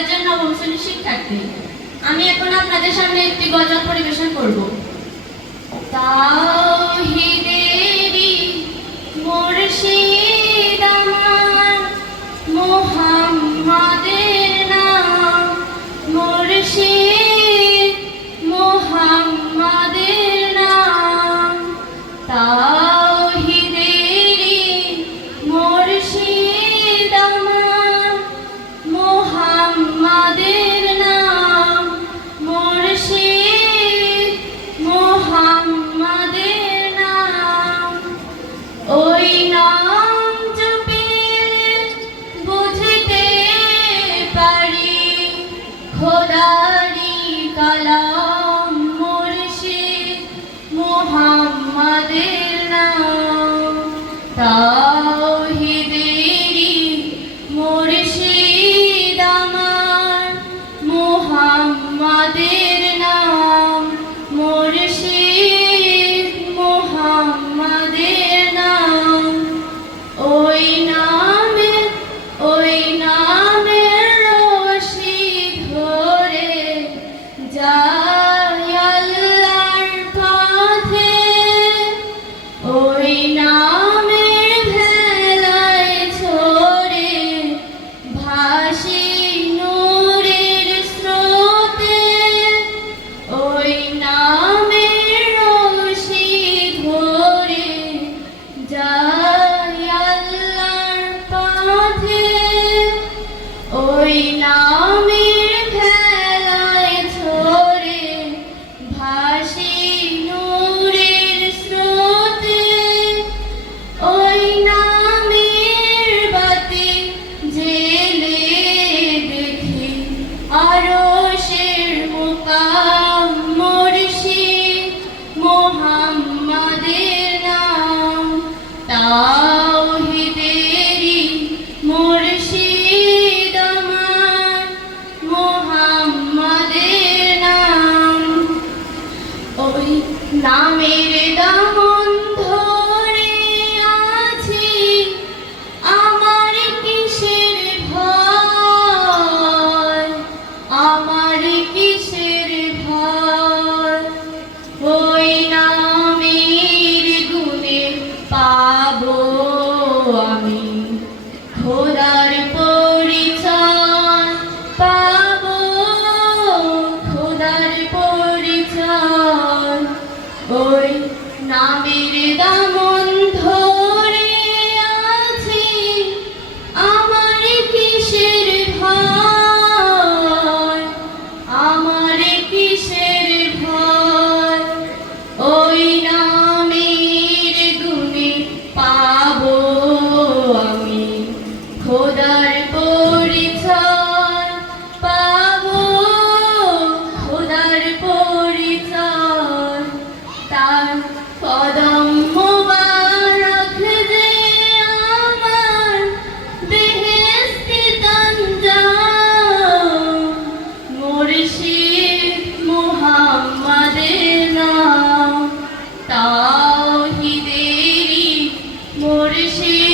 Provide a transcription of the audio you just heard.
কলেজের নবম শ্রেণীর শিক্ষার্থী। আমি এখন আপনাদের সামনে একটি গজল পরিবেশন করব। তাওহীদেরই মুর্শিদ আমার, মুহাম্মাদের নাম মুর্শিদ, মুহাম্মাদের নাম। তাওহীদেরই মুর্শিদ আমার, মুহাম্মাদের নাম মুর্শিদ, মুহাম্মাদের নাম। ওই নাম জপে বুঝতে পারি খোদারি কালাম মুর্শিদ, মুহাম্মাদের নাম। তাওহীদেরই মুর্শিদ আমার, মুহাম্মাদের নাম মুর্শিদ, মুহাম্মাদের নাম। ওই নামের রশি ধরে যাই আল্লাহর পথে, ওই নামের ভেলায় ছড়ে ভাসি নূরের স্রোতে। ওই নামের রশি ধরে যাই আল্লাহর পথে, ওই নামের ভেলায় ছড়ে ভাসি নূরের স্রোতে। ওই নামের বাতি জেলে দেখি আরশের মুকাম মুর্শিদ, মুহাম্মাদের নাম। তাওহীদেরই মুর্শিদ আমার, মুহাম্মাদের নাম। ওই নামের দামন ধরে আছি, আমার কিসের ভয়, আমার কিসের ভয়। ওই নামের গুণে পাবো আমি খোদার পরিচয়, পাবো খোদার পরিচয়। ওই নামের দামন ধরে আছি, আমার কিসের ভয়, আমার কিসের ভয়। ওই নামের গুণে পাবো আমি খোদার পরিচয়, পাবো খোদার পরিচয়। তার কদম মুবারক যে আমার বেহেশতি তঞ্জাম মুর্শিদ, মুহাম্মাদের নাম। তাওহীদেরই মুর্শিদ